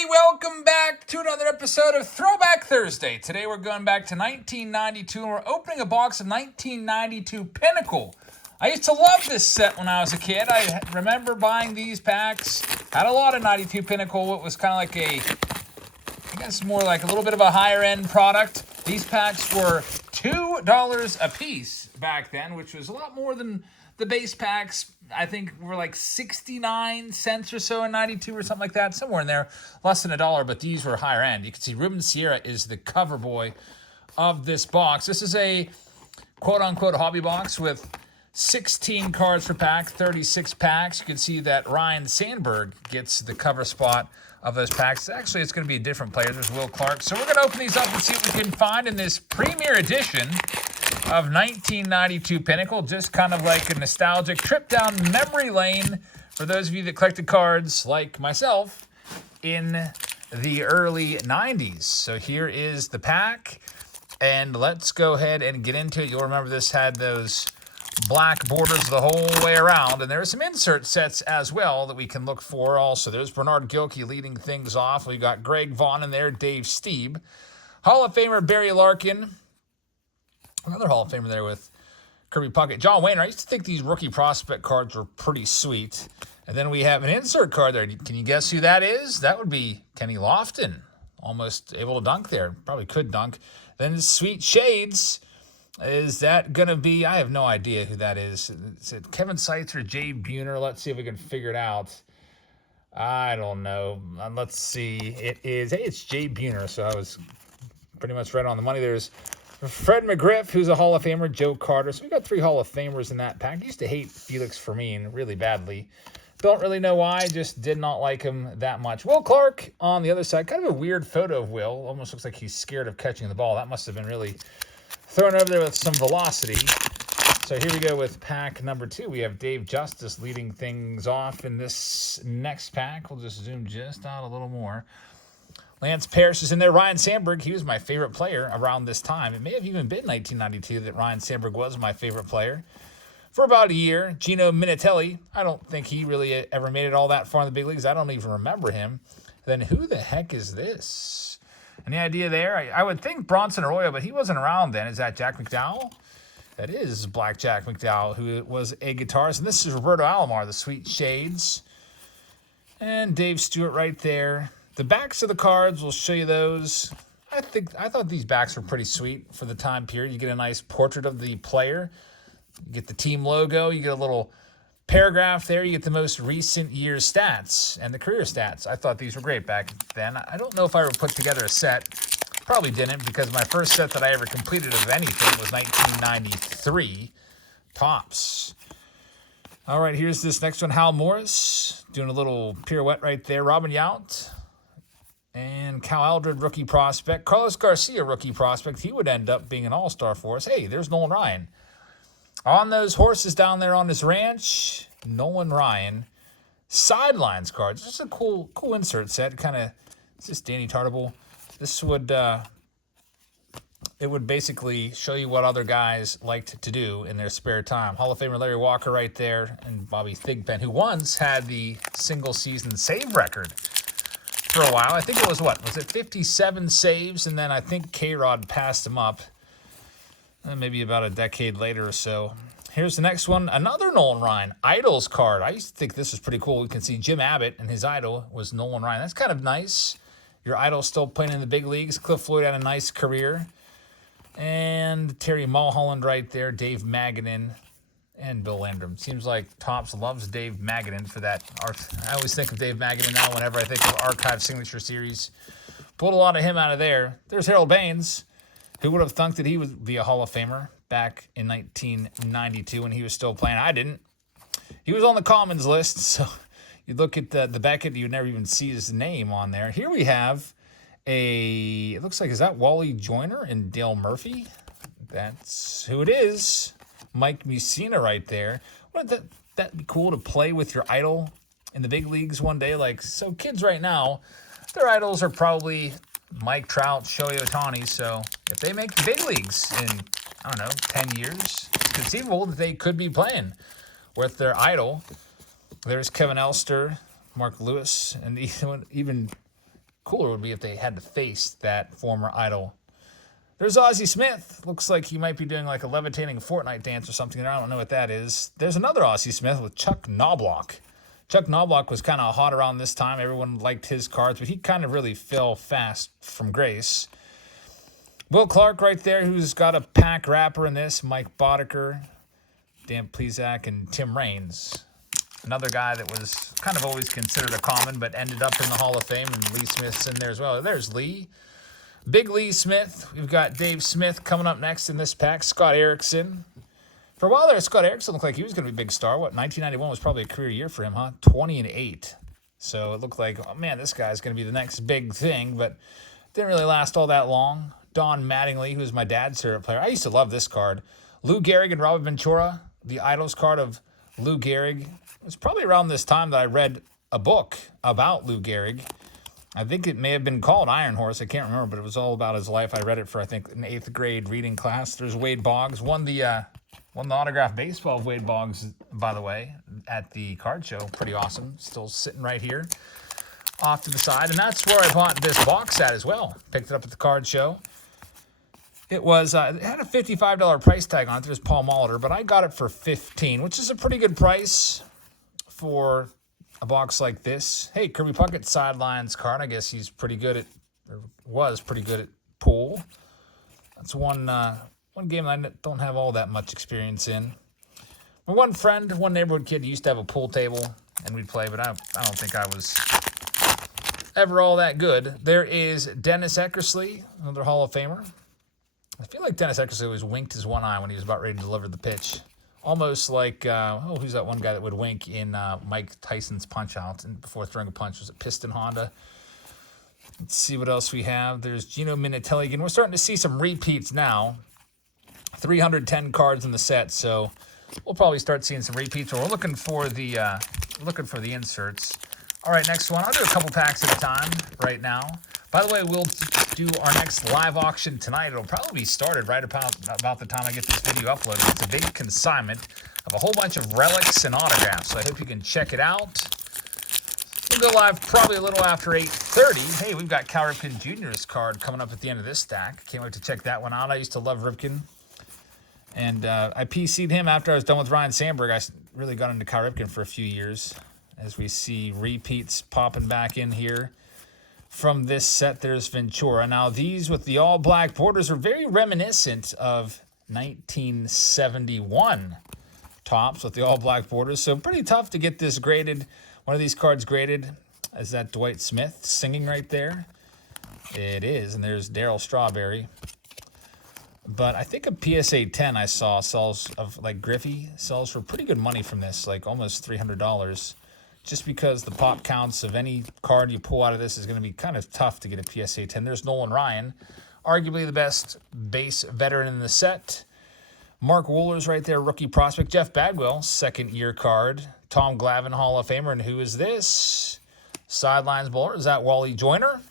everybody. Welcome back to another episode of Throwback Thursday. Today we're going back to 1992 and we're opening a box of 1992 Pinnacle. I used to love this set when I was a kid. I remember buying these packs. Had a lot of 92 Pinnacle. It was kind of like I guess more like a little bit of a higher end product. These packs were $2 a piece back then, which was a lot more than the base packs. I think were like 69 cents or so in 92 or something like that. Somewhere in there, less than $1, but these were higher end. You can see Ruben Sierra is the cover boy of this box. This is a quote-unquote hobby box with 16 cards per pack, 36 packs. You can see that Ryan Sandberg gets the cover spot of those packs. Actually, it's going to be a different player. There's Will Clark. So we're going to open these up and see what we can find in this premier edition of 1992 Pinnacle. Just kind of like a nostalgic trip down memory lane for those of you that collected cards like myself in the early 90s. So here is the pack, and let's go ahead and get into it. You'll remember this had those black borders the whole way around, and there are some insert sets as well that we can look for also. There's Bernard Gilkey leading things off. We got Greg Vaughn in there, Dave Stieb, Hall of Famer Barry Larkin, another Hall of Famer there with Kirby Puckett, John Wayner. I used to think these rookie prospect cards were pretty sweet. And then we have an insert card there. Can you guess who that is? That would be Kenny Lofton, almost able to dunk there. Probably could dunk. Then Sweet Shades. Is that going to be, I have no idea who that is. Is it Kevin Seitz or Jay Buhner? Let's see if we can figure it out. I don't know. Let's see. It is, hey, it's Jay Buhner, so I was pretty much right on the money. There's Fred McGriff, who's a Hall of Famer, Joe Carter. So we got 3 Hall of Famers in that pack. I used to hate Felix Fermin really badly. Don't really know why, just did not like him that much. Will Clark on the other side. Kind of a weird photo of Will. Almost looks like he's scared of catching the ball. That must have been really thrown over there with some velocity. So here we go with pack number 2. We have Dave Justice leading things off in this next pack. We'll just zoom just out a little more. Lance Parrish is in there. Ryan Sandberg, he was my favorite player around this time. It may have even been 1992 that Ryan Sandberg was my favorite player for about a year. Gino Minatelli, I don't think he really ever made it all that far in the big leagues. I don't even remember him. Then who the heck is this? Any idea there? I would think Bronson Arroyo, but he wasn't around then. Is that Jack McDowell? That is Black Jack McDowell, who was a guitarist. And this is Roberto Alomar, the Sweet Shades. And Dave Stewart right there. The backs of the cards, we'll show you those. I thought these backs were pretty sweet for the time period. You get a nice portrait of the player. You get the team logo. You get a little paragraph there. You get the most recent year's stats and the career stats. I thought these were great back then. I don't know if I ever put together a set. Probably didn't, because my first set that I ever completed of anything was 1993 Topps. All right, here's this next one. Hal Morris doing a little pirouette right there. Robin Yount. And Cal Eldred, rookie prospect. Carlos Garcia, rookie prospect. He would end up being an all-star for us. Hey, there's Nolan Ryan. On those horses down there on his ranch, Nolan Ryan. Sidelines cards. Just a cool insert set. Kind of, this is Danny Tartable. This would, it would basically show you what other guys liked to do in their spare time. Hall of Famer Larry Walker right there, and Bobby Thigpen, who once had the single-season save record for a while. I think it was, was it 57 saves? And then I think K-Rod passed him up maybe about a decade later or so. Here's the next one. Another Nolan Ryan. Idols card. I used to think this was pretty cool. We can see Jim Abbott, and his idol was Nolan Ryan. That's kind of nice. Your idol still playing in the big leagues. Cliff Floyd had a nice career. And Terry Mulholland right there. Dave Magadan. And Bill Landrum. Seems like Topps loves Dave Magadan for that. I always think of Dave Magadan now whenever I think of Archive Signature Series. Pulled a lot of him out of there. There's Harold Baines. Who would have thunk that he would be a Hall of Famer back in 1992 when he was still playing? I didn't. He was on the Commons list, so you look at the Beckett, you'd never even see his name on there. Here we have it looks like, is that Wally Joyner and Dale Murphy? That's who it is. Mike Mussina right there. Wouldn't that be cool to play with your idol in the big leagues one day? Like, so kids right now, their idols are probably Mike Trout, Shohei Ohtani. So if they make the big leagues in, I don't know, 10 years, it's conceivable that they could be playing with their idol. There's Kevin Elster, Mark Lewis, and even cooler would be if they had to face that former idol. There's Ozzie Smith. Looks like he might be doing like a levitating Fortnite dance or something. I don't know what that is. There's another Ozzie Smith with Chuck Knobloch. Chuck Knobloch was kind of hot around this time. Everyone liked his cards, but he kind of really fell fast from grace. Will Clark right there, who's got a pack wrapper in this. Mike Boddicker, Dan Plesac, and Tim Raines. Another guy that was kind of always considered a common, but ended up in the Hall of Fame, and Lee Smith's in there as well. There's Lee. Big Lee Smith. We've got Dave Smith coming up next in this pack. Scott Erickson. For a while there, Scott Erickson looked like he was going to be a big star. 1991 was probably a career year for him, huh? 20-8. So it looked like, oh man, this guy's going to be the next big thing, but didn't really last all that long. Don Mattingly, who was my dad's favorite player. I used to love this card. Lou Gehrig and Robert Ventura, the Idols card of Lou Gehrig. It was probably around this time that I read a book about Lou Gehrig. I think it may have been called Iron Horse. I can't remember, but it was all about his life. I read it for, I think, an 8th grade reading class. There's Wade Boggs. Won the autographed baseball of Wade Boggs, by the way, at the card show. Pretty awesome. Still sitting right here off to the side. And that's where I bought this box set as well. Picked it up at the card show. It was it had a $55 price tag on it. There's Paul Molitor, but I got it for $15, which is a pretty good price for a box like this. Hey, Kirby Puckett sidelines card. I guess he's pretty good at, or was pretty good at pool. That's one game I don't have all that much experience in. My one friend, one neighborhood kid, used to have a pool table, and we'd play, but I don't think I was ever all that good. There is Dennis Eckersley, another Hall of Famer. I feel like Dennis Eckersley always winked his one eye when he was about ready to deliver the pitch. Almost like, who's that one guy that would wink in Mike Tyson's Punch-Out and before throwing a punch? Was it Piston Honda? Let's see what else we have. There's Gino Minatelli again. We're starting to see some repeats now. 310 cards in the set, so we'll probably start seeing some repeats. We're looking for the inserts. All right, next one. I'll do a couple packs at a time right now. By the way, we'll do our next live auction tonight. It'll probably be started right about the time I get this video uploaded. It's a big consignment of a whole bunch of relics and autographs, so I hope you can check it out. We'll go live probably a little after 8:30. Hey, we've got Cal Ripken Jr.'s card coming up at the end of this stack. Can't wait to check that one out. I used to love Ripken. And I PC'd him after I was done with Ryan Sandberg. I really got into Cal Ripken for a few years. As we see repeats popping back in here. From this set, there's Ventura. Now, these with the all-black borders are very reminiscent of 1971 tops with the all-black borders. So pretty tough to get this graded. One of these cards graded. Is that Dwight Smith singing right there? It is, and there's Darryl Strawberry. But I think a PSA 10 I saw sells of like Griffey sells for pretty good money from this, like almost $300. Just because the pop counts of any card you pull out of this is going to be kind of tough to get a PSA 10. There's Nolan Ryan, arguably the best base veteran in the set. Mark Wohlers right there, rookie prospect. Jeff Bagwell, second-year card. Tom Glavine, Hall of Famer. And who is this? Sidelines bowler. Is that Wally Joyner?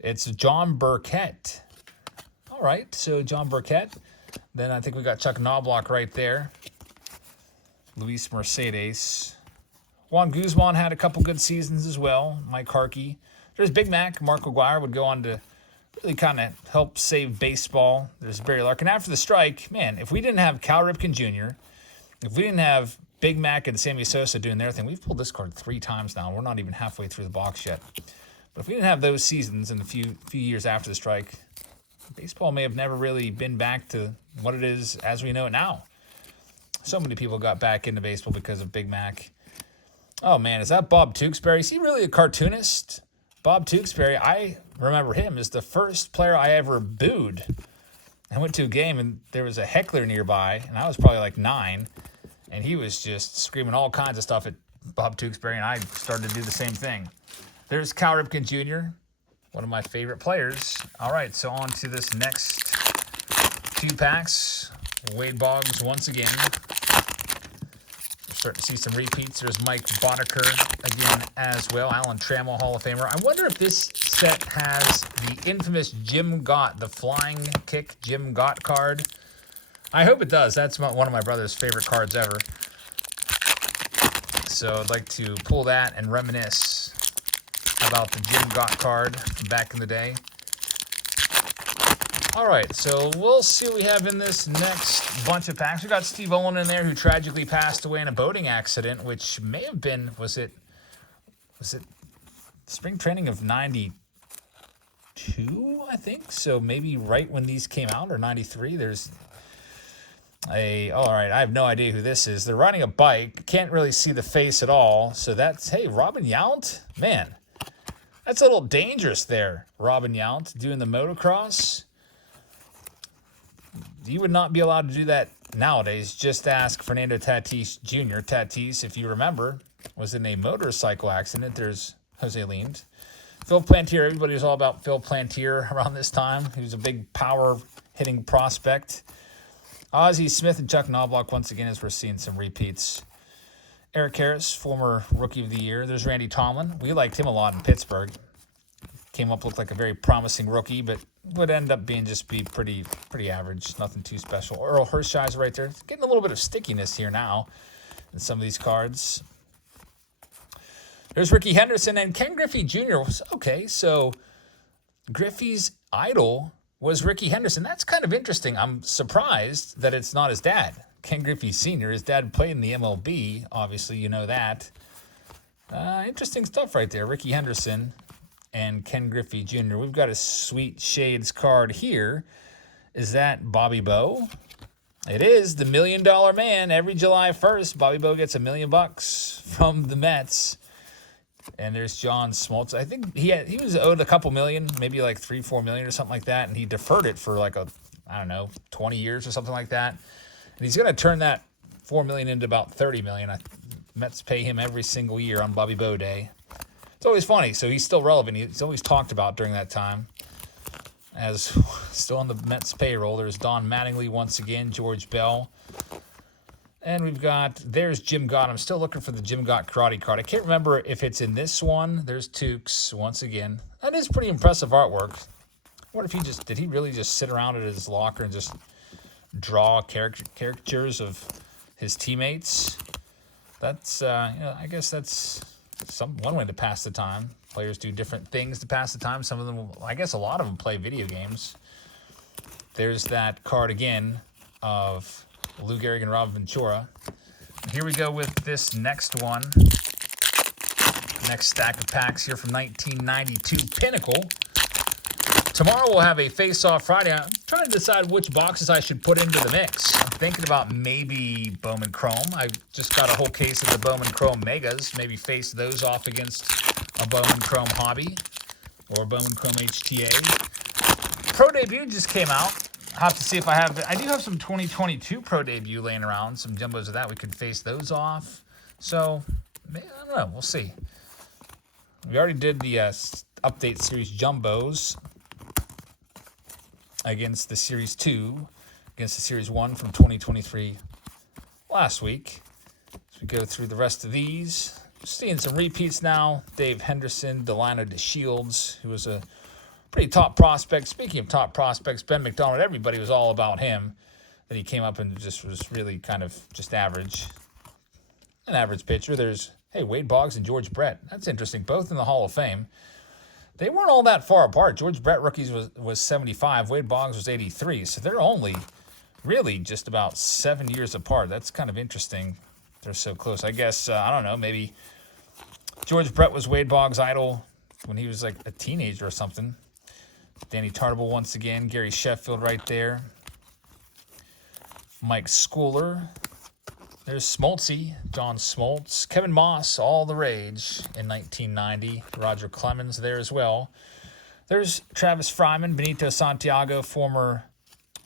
It's John Burkett. All right, so John Burkett. Then I think we got Chuck Knobloch right there. Luis Mercedes. Juan Guzman had a couple good seasons as well. Mike Harkey. There's Big Mac. Mark McGwire would go on to really kind of help save baseball. There's Barry Larkin. After the strike, man, if we didn't have Cal Ripken Jr., if we didn't have Big Mac and Sammy Sosa doing their thing, we've pulled this card 3 times now. We're not even halfway through the box yet. But if we didn't have those seasons in the few years after the strike, baseball may have never really been back to what it is as we know it now. So many people got back into baseball because of Big Mac. Oh, man, is that Bob Tewksbury? Is he really a cartoonist? Bob Tewksbury, I remember him as the first player I ever booed. I went to a game, and there was a heckler nearby, and I was probably like 9, and he was just screaming all kinds of stuff at Bob Tewksbury, and I started to do the same thing. There's Cal Ripken Jr., one of my favorite players. All right, so on to this next 2 packs. Wade Boggs once again. We're starting to see some repeats. There's Mike Boddicker again as well. Alan Trammell, Hall of Famer. I wonder if this set has the infamous Jim Gott, the flying kick Jim Gott card. I hope it does. That's one of my brother's favorite cards ever. So I'd like to pull that and reminisce. How about the Jim Gott card from back in the day. All right, so we'll see what we have in this next bunch of packs. We got Steve Owen in there, who tragically passed away in a boating accident, which may have been, was it spring training of 92, I think? So maybe right when these came out, or 93. There's all right, I have no idea who this is. They're riding a bike. Can't really see the face at all. So that's, hey, Robin Yount? Man, that's a little dangerous there, Robin Yount, doing the motocross. You would not be allowed to do that nowadays. Just ask Fernando Tatis Jr. Tatis, if you remember, was in a motorcycle accident. There's Jose Leamed. Phil Plantier, everybody was all about Phil Plantier around this time. He was a big power-hitting prospect. Ozzie Smith and Chuck Knobloch, once again, as we're seeing some repeats. Eric Harris, former Rookie of the Year. There's Randy Tomlin. We liked him a lot in Pittsburgh. Came up, looked like a very promising rookie, but would end up being pretty average. Nothing too special. Earl Hershiser right there. Getting a little bit of stickiness here now in some of these cards. There's Ricky Henderson and Ken Griffey Jr. Okay, so Griffey's idol was Ricky Henderson. That's kind of interesting. I'm surprised that it's not his dad, Ken Griffey Sr. His dad played in the MLB. Obviously, you know that. Interesting stuff right there. Ricky Henderson and Ken Griffey Jr. We've got a Sweet Shades card here. Is that Bobby Bowe? It is the $1 Million Man. Every July 1st, Bobby Bowe gets $1 million from the Mets. And there's John Smoltz. I think he was owed a couple million, maybe like $3-4 million or something like that, and he deferred it for like 20 years or something like that. And he's going to turn that $4 million into about $30 million. Mets pay him every single year on Bobby Bowe Day. It's always funny. So he's still relevant. He's always talked about during that time as still on the Mets payroll. There's Don Mattingly once again, George Bell. And we've got, there's Jim Gott. I'm still looking for the Jim Gott karate card. I can't remember if it's in this one. There's Tukes once again. That is pretty impressive artwork. What if did he really just sit around at his locker and just draw caricatures of his teammates? That's, I guess that's one way to pass the time. Players do different things to pass the time. Some of them, I guess a lot of them play video games. There's that card again of Lou Gehrig and Rob Ventura. Here we go with this next one. Next stack of packs here from 1992 Pinnacle. Tomorrow we'll have a face-off Friday. I'm trying to decide which boxes I should put into the mix. I'm thinking about maybe Bowman Chrome. I just got a whole case of the Bowman Chrome Megas. Maybe face those off against a Bowman Chrome Hobby or Bowman Chrome HTA. Pro Debut just came out. I'll have to see if I have it. I do have some 2022 Pro Debut laying around, some jumbos of that. We could face those off. So, I don't know. We'll see. We already did the Update Series jumbos against the Series 2, against the Series 1 from 2023 last week. As we go through the rest of these, seeing some repeats now. Dave Henderson, Delano DeShields, who was a pretty top prospect. Speaking of top prospects, Ben McDonald, everybody was all about him. Then he came up and just was really kind of just average. An average pitcher. There's, Wade Boggs and George Brett. That's interesting. Both in the Hall of Fame. They weren't all that far apart. George Brett rookies was 75. Wade Boggs was 83. So they're only really just about 7 years apart. That's kind of interesting. They're so close. I guess, I don't know, maybe George Brett was Wade Boggs' idol when he was like a teenager or something. Danny Tartable once again. Gary Sheffield right there. Mike Schooler. There's Smoltzy, John Smoltz. Kevin Moss, all the rage in 1990. Roger Clemens there as well. There's Travis Fryman, Benito Santiago, former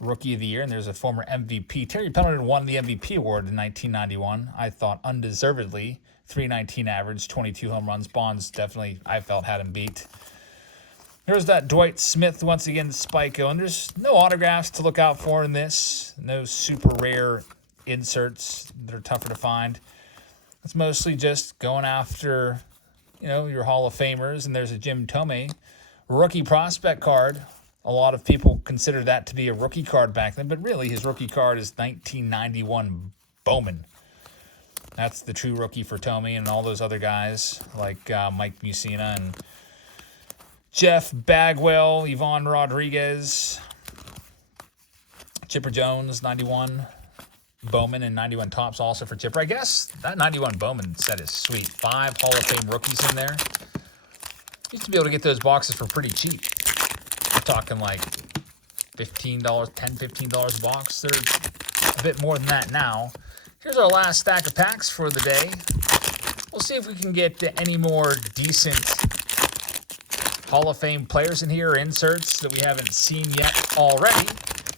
Rookie of the Year, and there's a former MVP. Terry Pendleton won the MVP award in 1991. I thought undeservedly. 319 average, 22 home runs. Bonds definitely, I felt, had him beat. There's that Dwight Smith, once again, Spiko. And there's no autographs to look out for in this. No super rare inserts that are tougher to find. It's mostly just going after, your Hall of Famers. And there's a Jim Thome rookie prospect card. A lot of people consider that to be a rookie card back then. But really, his rookie card is 1991 Bowman. That's the true rookie for Thome and all those other guys like Mike Mussina and Jeff Bagwell, Yvonne Rodriguez, Chipper Jones, 91. Bowman and 91 tops also for Chipper. I guess that 91 Bowman set is sweet. 5 Hall of Fame rookies in there. Used to be able to get those boxes for pretty cheap. We're talking like $15, $10, $15 a box. They're a bit more than that now. Here's our last stack of packs for the day. We'll see if we can get any more decent Hall of Fame players in here, or inserts that we haven't seen yet already.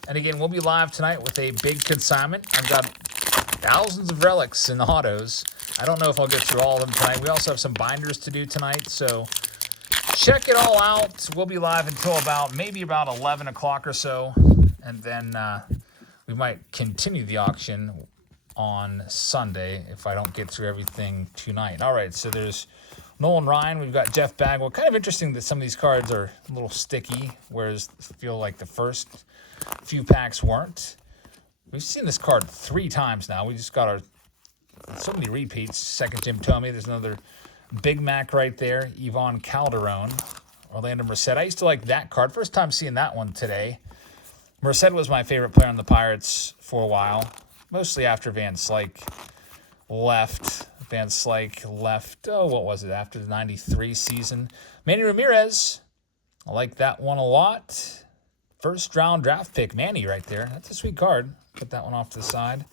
And again, we'll be live tonight with a big consignment. I've got thousands of relics in the autos. I don't know if I'll get through all of them tonight. We also have some binders to do tonight, so check it all out. We'll be live until maybe about 11 o'clock or so, and then we might continue the auction on Sunday if I don't get through everything tonight. All right, so there's Nolan Ryan. We've got Jeff Bagwell. Kind of interesting that some of these cards are a little sticky, whereas I feel like the first few packs weren't. We've seen this card 3 times now. We just got so many repeats. Second Jim Thome. There's another Big Mac right there. Yvonne Calderon. Orlando Merced. I used to like that card. First time seeing that one today. Merced was my favorite player on the Pirates for a while. Mostly after Van Slyke left. Van Slyke left, what was it, after the 93 season. Manny Ramirez. I like that one a lot. First round draft pick, Manny right there. That's a sweet card. Put that one off to the side.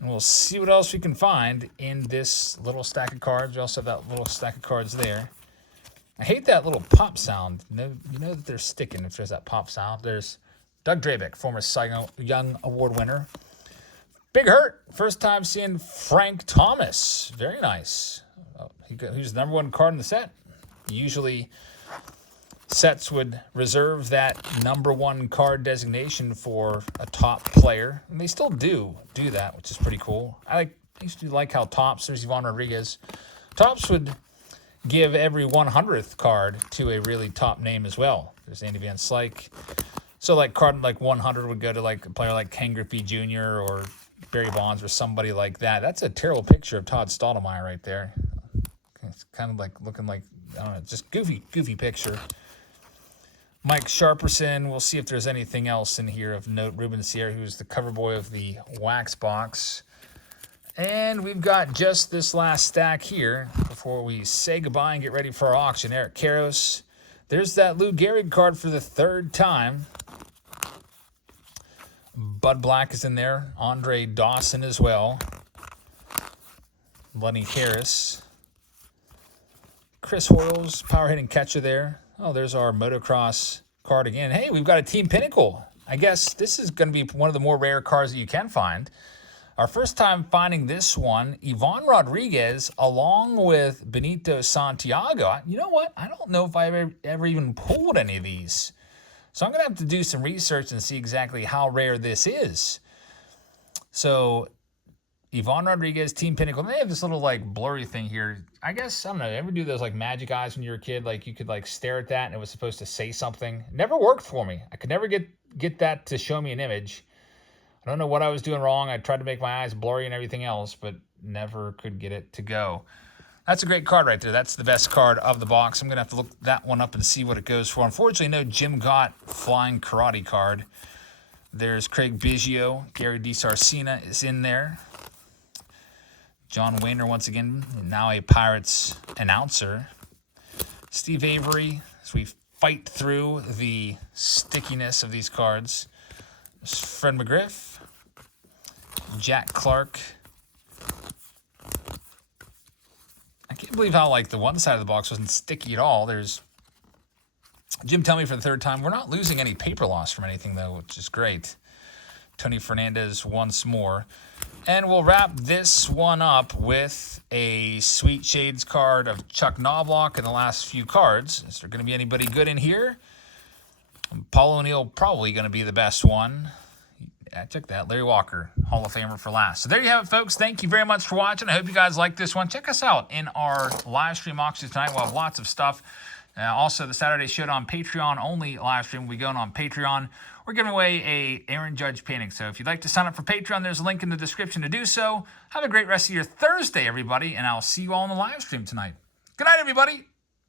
And we'll see what else we can find in this little stack of cards. We also have that little stack of cards there. I hate that little pop sound. You know that they're sticking if there's that pop sound. There's Doug Drabeck, former Cy Young Award winner. Big Hurt. First time seeing Frank Thomas. Very nice. He was the #1 card in the set. Usually sets would reserve that #1 card designation for a top player, and they still do that, which is pretty cool. I used to like how Topps, there's Yvonne Rodriguez, Topps would give every 100th card to a really top name as well. There's Andy Van Slyke. So like card like 100 would go to like a player like Ken Griffey Jr. or Barry Bonds or somebody like that. That's a terrible picture of Todd Stottlemyre right there. It's kind of like looking like, I don't know, just goofy picture. Mike Sharperson. We'll see if there's anything else in here of note. Ruben Sierra, who's the cover boy of the wax box. And we've got just this last stack here before we say goodbye and get ready for our auction. Eric Karros. There's that Lou Gehrig card for the 3rd time. Bud Black is in there. Andre Dawson as well. Lenny Harris. Chris Hoyles, power hitting catcher there. Oh, there's our motocross card again. Hey, we've got a Team Pinnacle. I guess this is going to be one of the more rare cards that you can find. Our first time finding this one, Yvonne Rodriguez, along with Benito Santiago. You know what? I don't know if I ever even pulled any of these. So I'm going to have to do some research and see exactly how rare this is. So Yvonne Rodriguez, Team Pinnacle. And they have this little like blurry thing here. I guess, I don't know, ever do those like magic eyes when you were a kid? Like you could like stare at that and it was supposed to say something. Never worked for me. I could never get that to show me an image. I don't know what I was doing wrong. I tried to make my eyes blurry and everything else, but never could get it to go. That's a great card right there. That's the best card of the box. I'm going to have to look that one up and see what it goes for. Unfortunately, no Jim Gott flying karate card. There's Craig Biggio. Gary DiSarcina is in there. John Wayner, once again, now a Pirates announcer. Steve Avery, as we fight through the stickiness of these cards. There's Fred McGriff. Jack Clark. I can't believe how, like, the one side of the box wasn't sticky at all. There's Jim Thome for the 3rd time. We're not losing any paper loss from anything, though, which is great. Tony Fernandez once more. And we'll wrap this one up with a Sweet Shades card of Chuck Knobloch in the last few cards. Is there going to be anybody good in here? Paul O'Neill probably going to be the best one. Yeah, check that. Larry Walker, Hall of Famer for last. So there you have it, folks. Thank you very much for watching. I hope you guys like this one. Check us out in our live stream auctions tonight. We'll have lots of stuff. Also, the Saturday Showdown Patreon only live stream will be going on Patreon. We're giving away a Aaron Judge painting. So if you'd like to sign up for Patreon, there's a link in the description to do so. Have a great rest of your Thursday, everybody, and I'll see you all on the live stream tonight. Good night, everybody.